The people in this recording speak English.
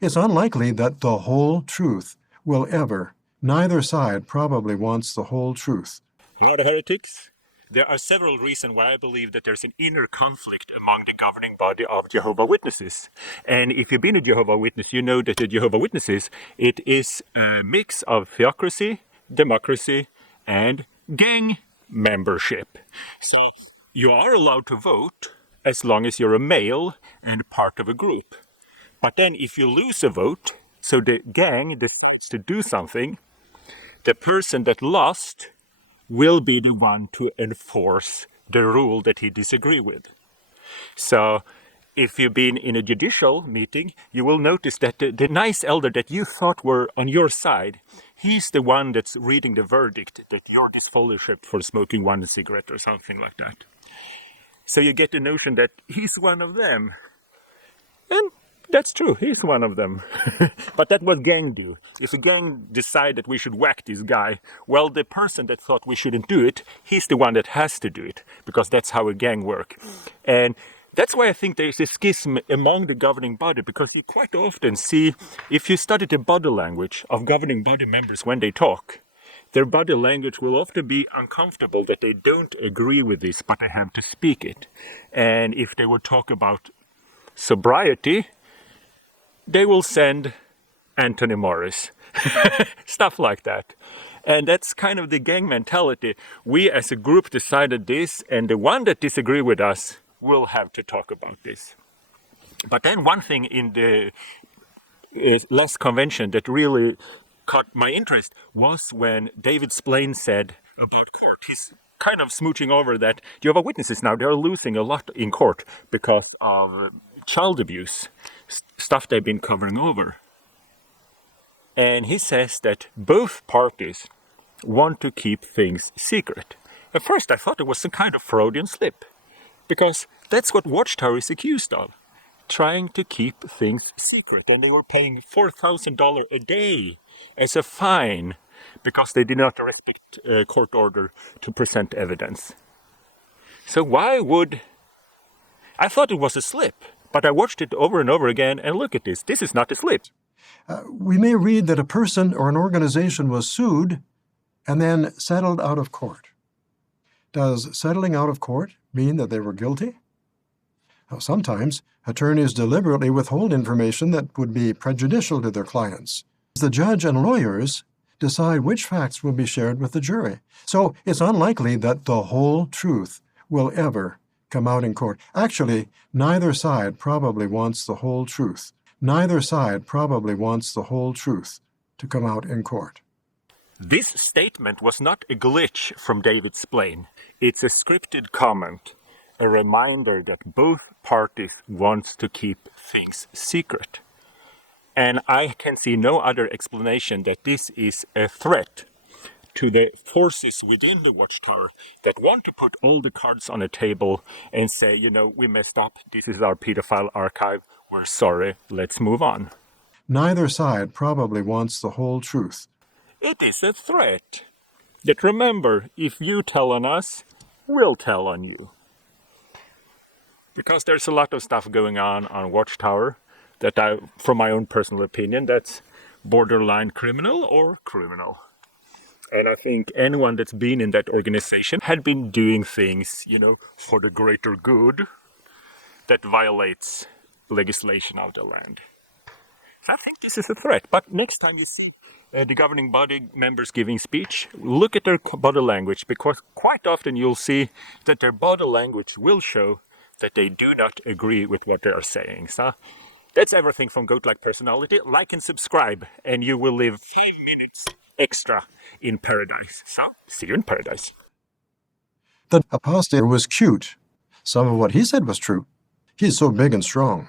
it's unlikely that the whole truth will ever. Neither side probably wants the whole truth. Hello, the heretics. There are several reasons why I believe that there's an inner conflict among the governing body of Jehovah Witnesses. And if you've been a Jehovah Witness, you know that the Jehovah Witnesses, it is a mix of theocracy, democracy, and gang membership. So you are allowed to vote as long as you're a male and part of a group. But then if you lose a vote, so the gang decides to do something, the person that lost will be the one to enforce the rule that he disagrees with. So if you've been in a judicial meeting, you will notice that the nice elder that you thought were on your side, he's the one that's reading the verdict that you're disfellowshipped for smoking one cigarette or something like that. So you get the notion that he's one of them. And that's true, he's one of them. But that's what gang do. If a gang decide that we should whack this guy, well, the person that thought we shouldn't do it, he's the one that has to do it, because that's how a gang work. And that's why I think there's a schism among the governing body, because you quite often see, if you study the body language of governing body members when they talk, their body language will often be uncomfortable that they don't agree with this, but they have to speak it. And if they would talk about sobriety, they will send Anthony Morris, stuff like that. And that's kind of the gang mentality. We as a group decided this, and the one that disagree with us will have to talk about this. But then one thing in the last convention that really caught my interest was when David Splain said about court. He's kind of smooching over that Jehovah Witnesses now, they're losing a lot in court because of child abuse, stuff they've been covering over. And he says that both parties want to keep things secret. At first I thought it was some kind of Freudian slip, because that's what Watchtower is accused of, trying to keep things secret. And they were paying $4,000 a day as a fine because they did not respect a court order to present evidence. So why would... I thought it was a slip. But I watched it over and over again, and look at this. This is not a slip. We may read that a person or an organization was sued and then settled out of court. Does settling out of court mean that they were guilty? Sometimes attorneys deliberately withhold information that would be prejudicial to their clients. The judge and lawyers decide which facts will be shared with the jury. So it's unlikely that the whole truth will ever come out in court. Actually, neither side probably wants the whole truth. Neither side probably wants the whole truth to come out in court. This statement was not a glitch from David Splain. It's a scripted comment, a reminder that both parties want to keep things secret. And I can see no other explanation that this is a threat to the forces within the Watchtower that want to put all the cards on a table and say, you know, we messed up, this is our pedophile archive, we're sorry, let's move on. Neither side probably wants the whole truth. It is a threat that, remember, if you tell on us, we'll tell on you. Because there's a lot of stuff going on Watchtower that I, from my own personal opinion, that's borderline criminal or criminal. And I think anyone that's been in that organization had been doing things, you know, for the greater good that violates legislation of the land. So I think this is a threat. But next time you see the governing body members giving speech, look at their body language, because quite often you'll see that their body language will show that they do not agree with what they are saying. So that's everything from Goatlike Personality. Like and subscribe, and you will live 5 minutes extra in paradise. So, see you in paradise. The apostate was cute. Some of what he said was true. He's so big and strong.